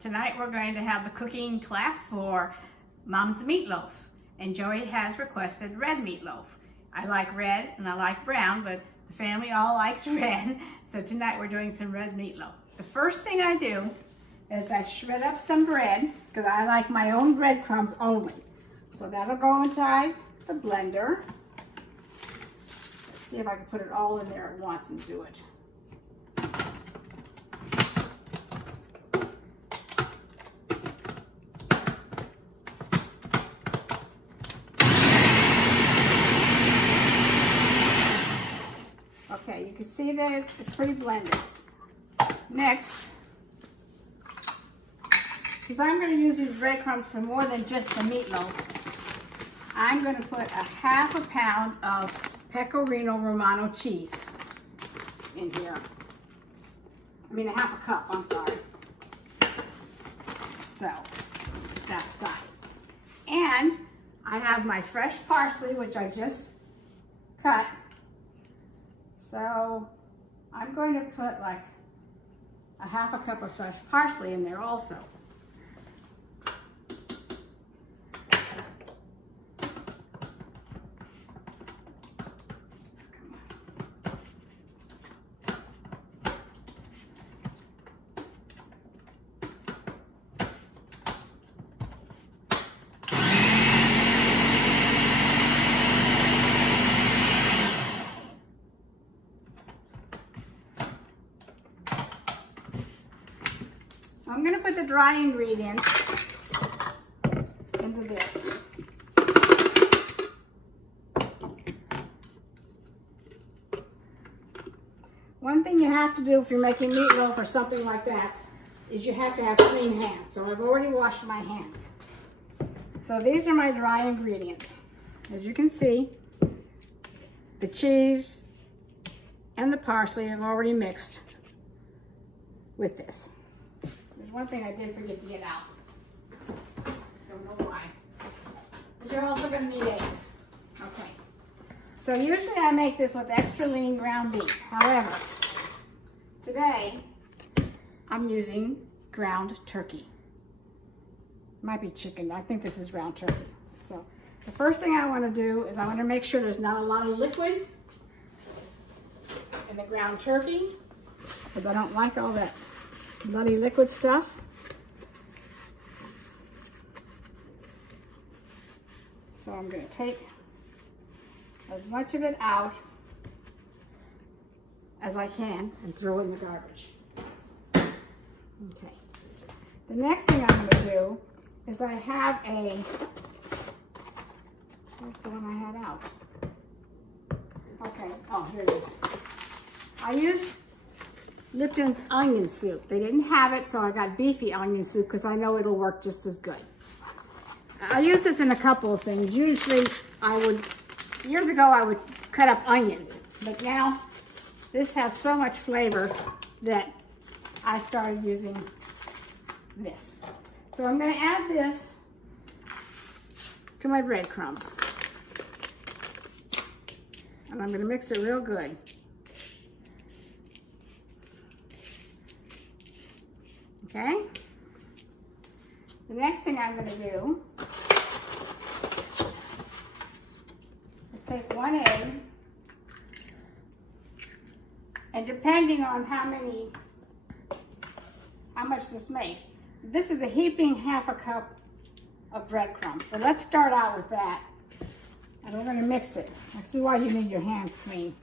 Tonight we're going to have the cooking class for Mom's Meatloaf, and Joey has requested red meatloaf. I like red and I like brown, but the family all likes red, so tonight we're doing some red meatloaf. The first thing I do is I shred up some bread, because I like my own breadcrumbs only. So that'll go inside the blender. Let's see if I can put it all in there at once and do it. Okay, you can see that it's pretty blended. Next, because I'm going to use these breadcrumbs for more than just the meatloaf, I'm going to put a half a pound of Pecorino Romano cheese in here. I mean a half a cup, I'm sorry. So, put that aside. And I have my fresh parsley, which I just cut. So I'm going to put like a half a cup of fresh parsley in there also. So I'm going to put the dry ingredients into this. One thing you have to do if you're making meatloaf or something like that is you have to have clean hands. So I've already washed my hands. So these are my dry ingredients. As you can see, the cheese and the parsley I've already mixed with this. There's one thing I did forget to get out. Don't know why. But you're also going to need eggs. Okay. So usually I make this with extra lean ground beef. However, today I'm using ground turkey. Might be chicken. I think this is ground turkey. So the first thing I want to do is I want to make sure there's not a lot of liquid in the ground turkey, because I don't like all that bloody liquid stuff. So I'm going to take as much of it out as I can and throw it in the garbage. Okay. The next thing I'm going to do is I have a, where's the one I had out? Okay, oh, here it is. I use Lipton's onion soup. They didn't have it, so I got beefy onion soup because I know it'll work just as good. I use this in a couple of things. Usually years ago I would cut up onions, but now this has so much flavor that I started using this. So I'm going to add this to my breadcrumbs. And I'm going to mix it real good. Okay? The next thing I'm going to do is take one egg, and depending on how much this makes, this is a heaping half a cup of breadcrumbs. So let's start out with that, and we're going to mix it. I see why you need your hands clean.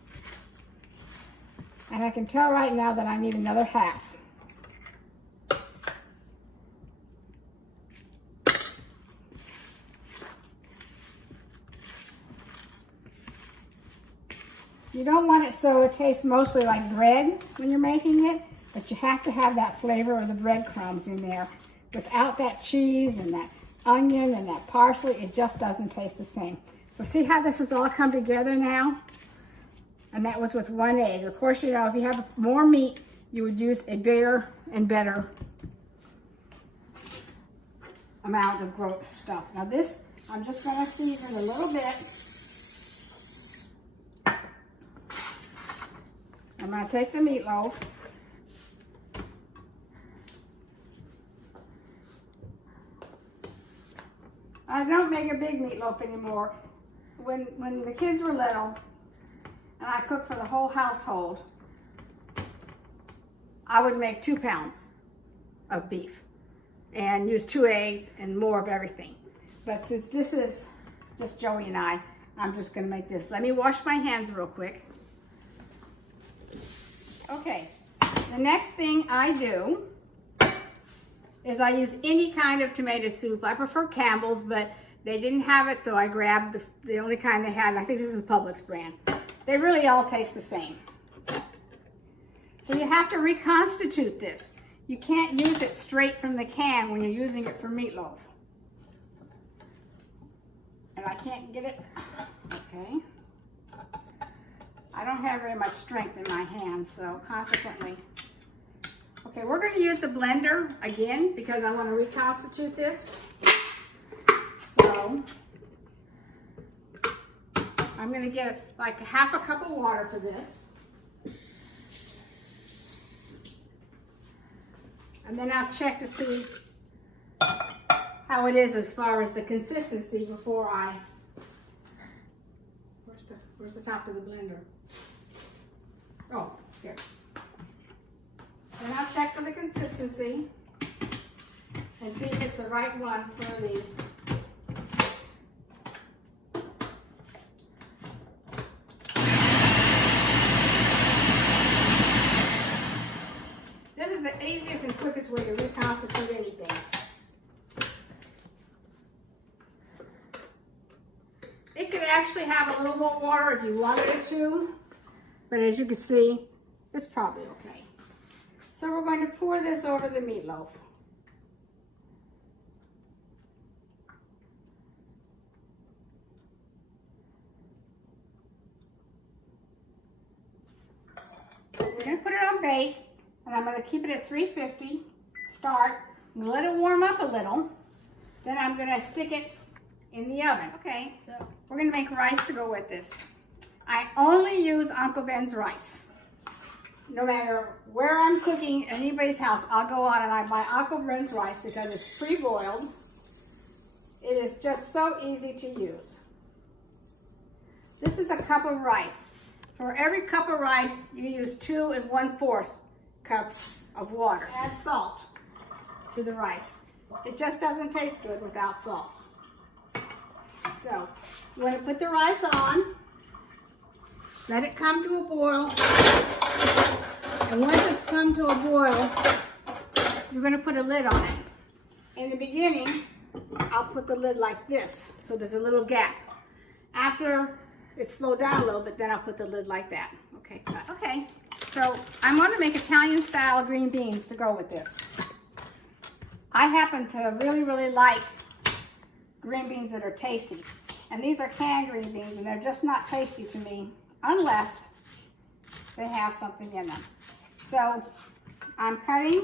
And I can tell right now that I need another half. You don't want it so it tastes mostly like bread when you're making it, but you have to have that flavor of the breadcrumbs in there. Without that cheese and that onion and that parsley, it just doesn't taste the same. So see how this has all come together now? And that was with one egg. Of course, you know, if you have more meat, you would use a bigger and better amount of groat stuff. Now this, I'm just going to season a little bit. I'm going to take the meatloaf I don't make a big meatloaf anymore. When the kids were little and I cooked for the whole household, I would make 2 pounds of beef and use 2 eggs and more of everything. But since this is just Joey and I'm just gonna make this. Let me wash my hands real quick. Okay, the next thing I do is I use any kind of tomato soup. I prefer Campbell's, but they didn't have it, so I grabbed the only kind they had, and I think this is Publix brand. They really all taste the same. So you have to reconstitute this. You can't use it straight from the can when you're using it for meatloaf. And I can't get it, okay. I don't have very much strength in my hands, so consequently. Okay, we're going to use the blender again because I want to reconstitute this. So I'm going to get like half a cup of water for this. And then I'll check to see how it is as far as the consistency before I, where's the top of the blender? Oh, here. And I'll check for the consistency and see if it's the right one for the This is the easiest and quickest way to reconstitute anything. It could actually have a little more water if you wanted it to, but as you can see, it's probably okay. So we're going to pour this over the meatloaf. We're going to put it on bake, and I'm going to keep it at 350. Start. I'm going to let it warm up a little. Then I'm going to stick it in the oven. Okay, so we're going to make rice to go with this. I only use Uncle Ben's rice. No matter where I'm cooking, anybody's house, I'll go on and I buy Uncle Ben's rice because it's pre-boiled. It is just so easy to use. This is a cup of rice. For every cup of rice, you use 2 1/4 cups of water. Add salt to the rice. It just doesn't taste good without salt. So, you want to put the rice on, let it come to a boil, and once it's come to a boil, you're going to put a lid on it. In the beginning, I'll put the lid like this, so there's a little gap. After it's slowed down a little bit, then I'll put the lid like that. Okay, okay. So I'm going to make Italian-style green beans to go with this. I happen to really like green beans that are tasty. And these are canned green beans, and they're just not tasty to me unless they have something in them. So I'm cutting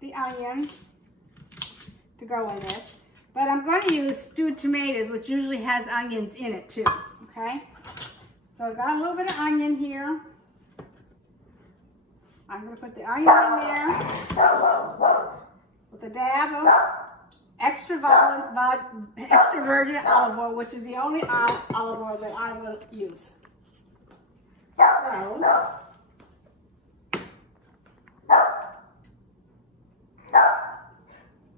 the onion to go in this, but I'm going to use stewed tomatoes, which usually has onions in it too, okay? So I've got a little bit of onion here. I'm going to put the onion in there with a dab of extra virgin olive oil, which is the only olive oil that I will use. So,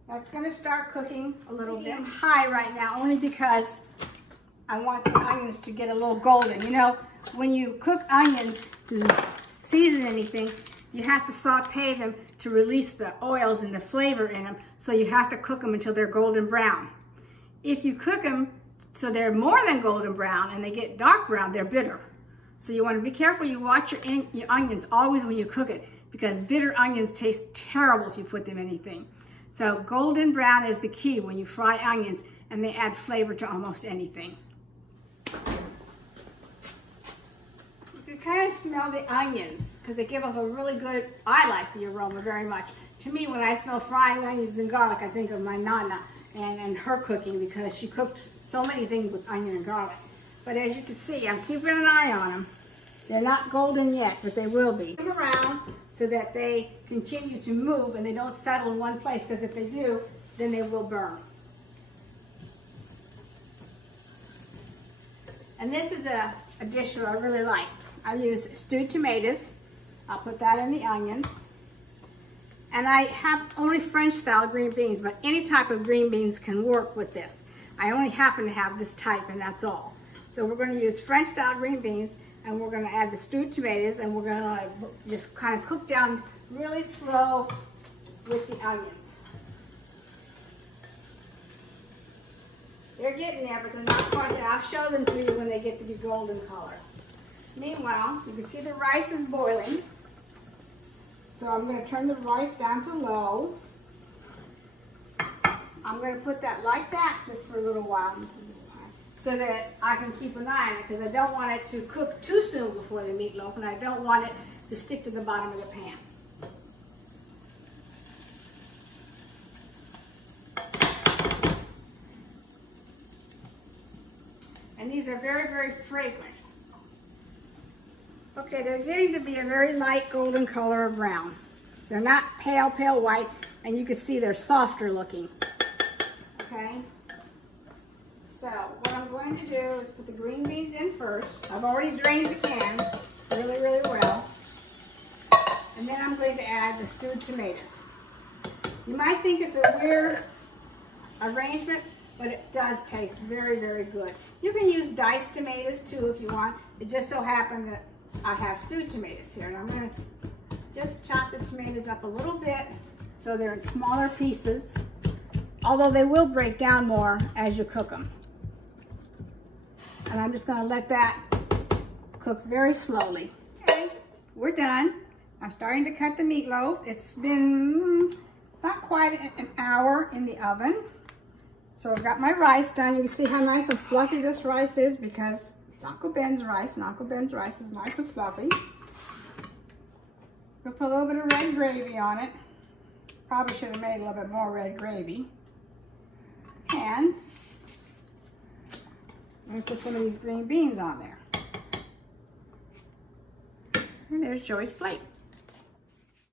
that's going to start cooking a little bit. I'm high right now only because I want the onions to get a little golden. You know, when you cook onions to season anything, you have to saute them to release the oils and the flavor in them, so you have to cook them until they're golden brown. If you cook them so they're more than golden brown and they get dark brown, they're bitter. So you want to be careful you watch your onions always when you cook it, because bitter onions taste terrible if you put them in anything. So golden brown is the key when you fry onions, and they add flavor to almost anything. You can kind of smell the onions because they give off a really good, I like the aroma very much. To me, when I smell frying onions and garlic, I think of my Nana and her cooking, because she cooked so many things with onion and garlic. But as you can see, I'm keeping an eye on them. They're not golden yet, but they will be. Move them around so that they continue to move and they don't settle in one place, because if they do, then they will burn. And this is a dish that I really like. I use stewed tomatoes. I'll put that in the onions. And I have only French style green beans, but any type of green beans can work with this. I only happen to have this type, and that's all. So we're going to use French style green beans, and we're going to add the stewed tomatoes, and we're going to just kind of cook down really slow with the onions. They're getting there, but they're not quite there. I'll show them to you when they get to be golden color. Meanwhile, you can see the rice is boiling. So I'm going to turn the rice down to low. I'm going to put that like that just for a little while so that I can keep an eye on it, because I don't want it to cook too soon before the meatloaf, and I don't want it to stick to the bottom of the pan. And these are very, very fragrant. Okay, they're getting to be a very light golden color of brown. They're not pale, pale white, and you can see they're softer looking. Okay? So, what I'm going to do is put the green beans in first. I've already drained the can really, really well. And then I'm going to add the stewed tomatoes. You might think it's a weird arrangement, but it does taste very, very good. You can use diced tomatoes too if you want. It just so happened that I have stewed tomatoes here, and I'm going to just chop the tomatoes up a little bit so they're in smaller pieces, although they will break down more as you cook them. And I'm just going to let that cook very slowly. Okay, we're done. I'm starting to cut the meatloaf. It's been not quite an hour in the oven. So I've got my rice done. You can see how nice and fluffy this rice is because it's Uncle Ben's rice, and Uncle Ben's rice is nice and fluffy. We'll put a little bit of red gravy on it. Probably should have made a little bit more red gravy. And I'm going to put some of these green beans on there. And there's Joy's plate.